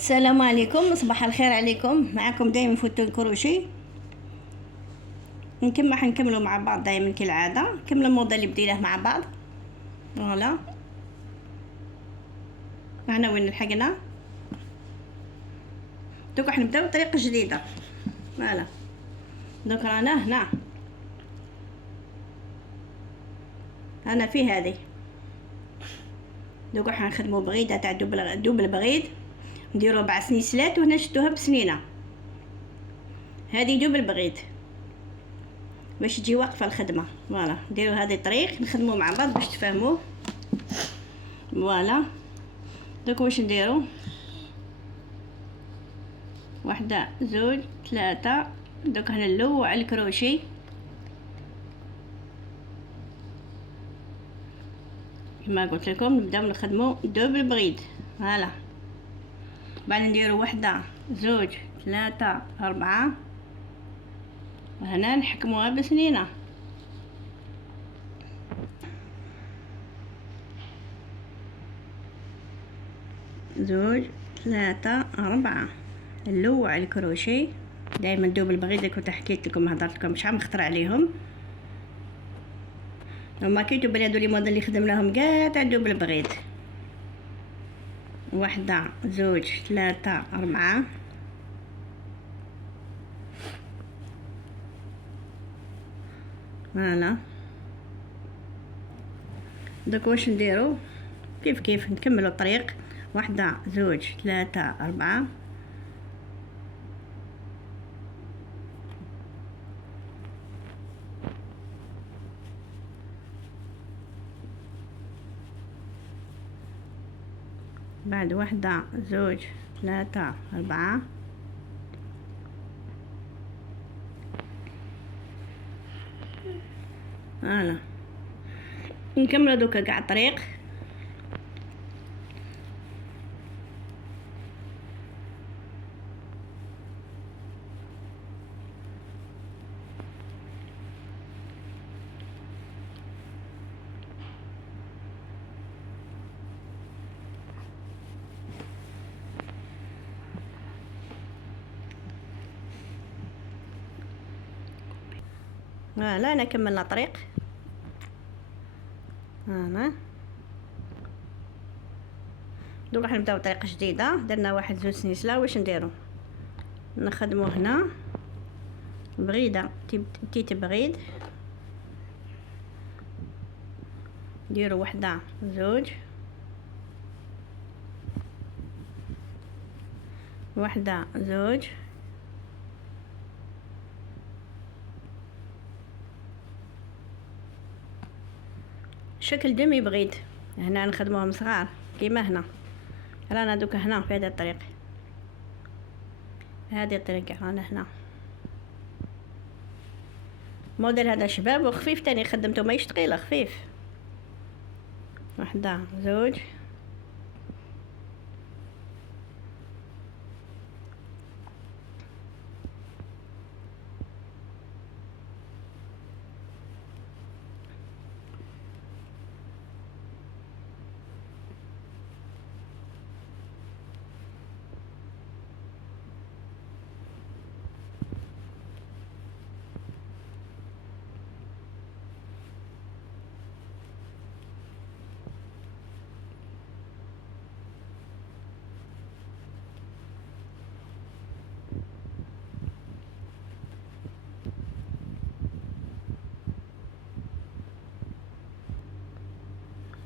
السلام عليكم، صباح الخير عليكم. معكم دايما فوتون كروشي. حنكملوا مع بعض دايما كالعاده. كملوا الموضوع اللي بديناه مع بعض. فوالا هنا وين لحقنا. دوك حنبداو بطريقه جديده. فوالا دوك رانا هنا في هذه. دوك حنخدموا بغيده تاع دوبل بغيد، نديروا 4 سنيسلات وهنا نشدوها بسنينه. هذه دوبل بغيد باش تجي واقفه الخدمه. فوالا نديروا هذه الطريق، نخدموا مع بعض باش تفهموا. فوالا دوك واش نديروا؟ 1 2 3. دوك هنا نلووا على الكروشي. كما قلت لكم نبداو نخدموا دوبل بريد. فوالا بعد نديروا 1 2 3 4 وهنا نحكموها بسنينه. 2 3 4. نلووا على الكروشي دائما دوبل بريد. كنت حكيت لكم هضرت لكم شحال مختار عليهم. وما كيتو بلي هادو لي موديل اللي خدمناهم كاع تاع دوبل بريد. 1 2 3 4. فوالا دوك واش نديرو؟ كيف نكملوا الطريق. 1 2 3 4. بعد 1 2 3 4. فوالا نكمل دوكا كاع الطريق. فوالا انا كملنا الطريق. هنا دوك راح نبداو طريقه جديده. درنا 1 2 سنيسله. واش نديرو؟ نخدمو هنا بغيده تيت بغيد. نديرو 1 2 1 2. شكل دمي بغيد. هنا نخدموهم صغار كيما هنا. رانا دوكا هنا في هذا الطريق. هذه الطريقه رانا هنا. موديل هذا شباب وخفيف تاني خدمته ماهيش ثقيله، خفيف. 1 2.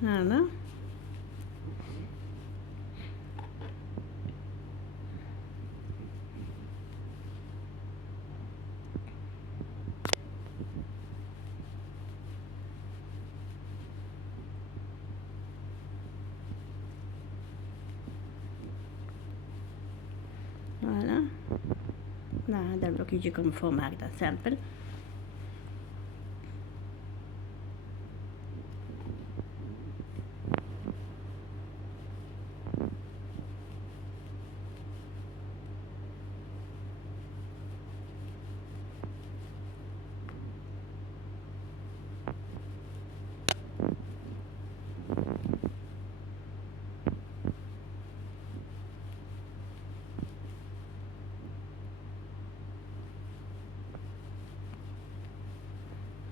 هذا فوالا. لا هذا البلوك يجيكم مفهوم هكذا سامبل.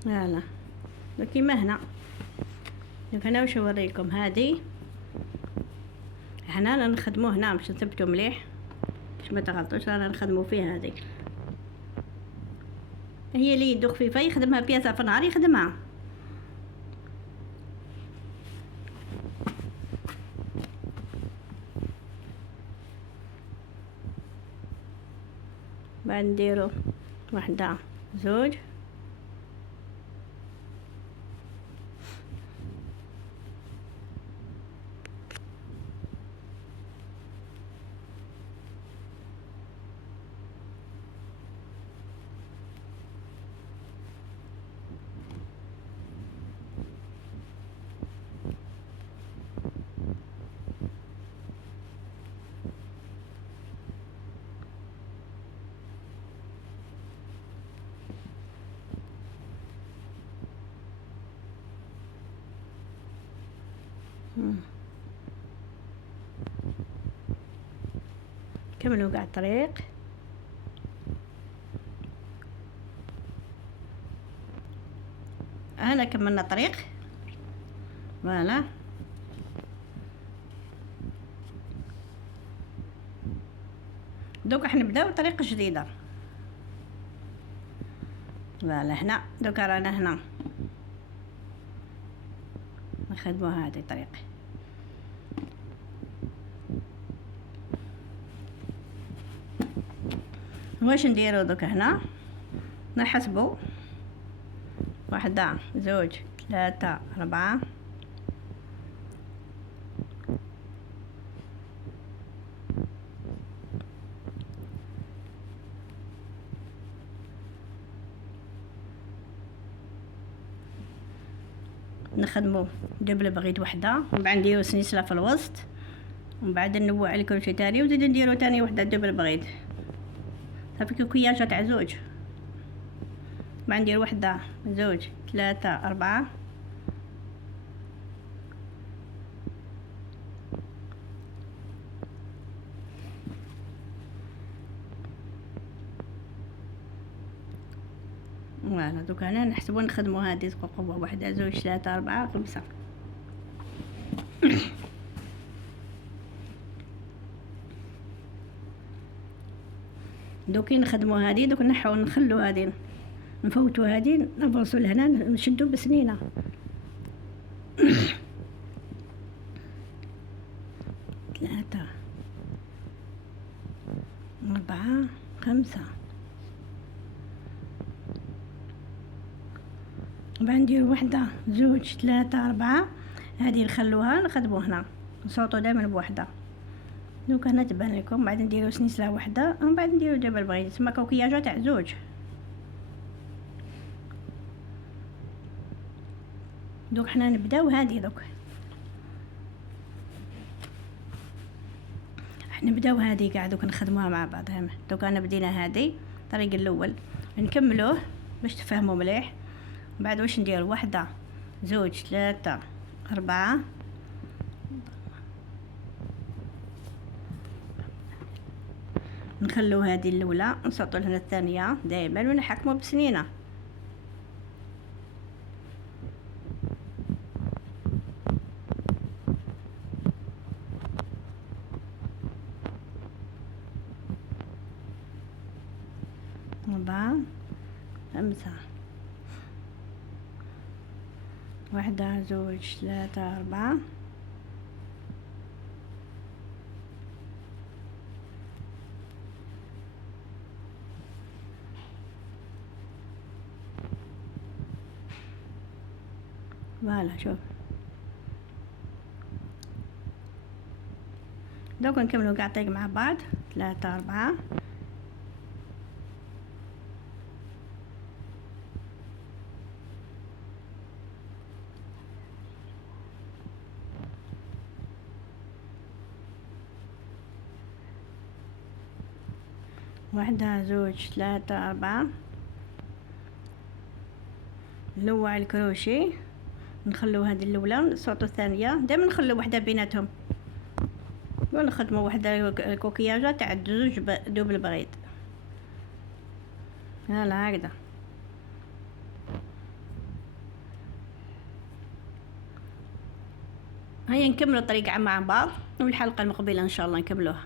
فوالا كيما هنا. دوك هنا واش نوريكم هادي، هنا نخدمو هنا باش نثبتو مليح باش ما تغلطوش. رانا نخدمو فيه هادي، هي اللي يدو خفيفه يخدمها بياسه في النهار يخدمها. بعد نديرو وحده زوج كملوا قاع الطريق. هنا كملنا الطريق فوالا. دوك راح نبداو طريقه جديده فوالا. هنا دوكا رانا هنا نخدمو هذه الطريقه. واش نديرو دوكا هنا نحسبو واحدة زوج ثلاثة أربعة نخدمو دبل بغيت وحدة ومن بعد نديرو سنسلة في الوسط ومن بعد نوع الكروشيه تاني وزيد نديرو تاني وحدة دبل بغيت صافي كوكياجة تاع زوج. بعد ندير وحدة زوج ثلاثة أربعة فوالا. دوك هنا نحسبو نخدمو هادي قوة وحدة زوج ثلاثة أربعة خمسة. دوكي نخدمو هادي دوك نحاول نخلو هادي نفوتو هادي نبرصو لهنا نشدو بسنينة. ثلاثة أربعة خمسة. بعد نديرو وحدة زوج ثلاثة أربعة هادي نخلوها نخدمو هنا نصوتو دائما بوحدة. دوك هنا تبان لكم. بعد نديرو سنسلة وحدة ومن بعد نديرو دبل بغيت تسمى كوكياجة تاع زوج. دوك حنا نبداو هادي دوك نبداو هادي قاع دوك نخدموها مع بعض. دوك انا بدينا هادي الطريق الاول نكملوه باش تفهموا مليح. بعد واش ندير وحده زوج ثلاثة أربعة نخلو هذه الاولى نسطو لهنا الثانيه دائما ونحكمو بسنينه. أربعة خمسة واحدة زوج ثلاثة أربعة فوالا. شوف دوك نكملو قاع الطريق مع بعض. ثلاثة أربعة واحدة زوج ثلاثة أربعة نلوع الكروشي نخلو هذه الاولى نصوتو الثانيه دائما نخلو وحده بيناتهم ونخدمو وحده الكوكياجه تاع الزوج دوبل بريد. هلا هكذا هيا نكملوا الطريقة مع بعض، والحلقة المقبلة ان شاء الله نكملوها.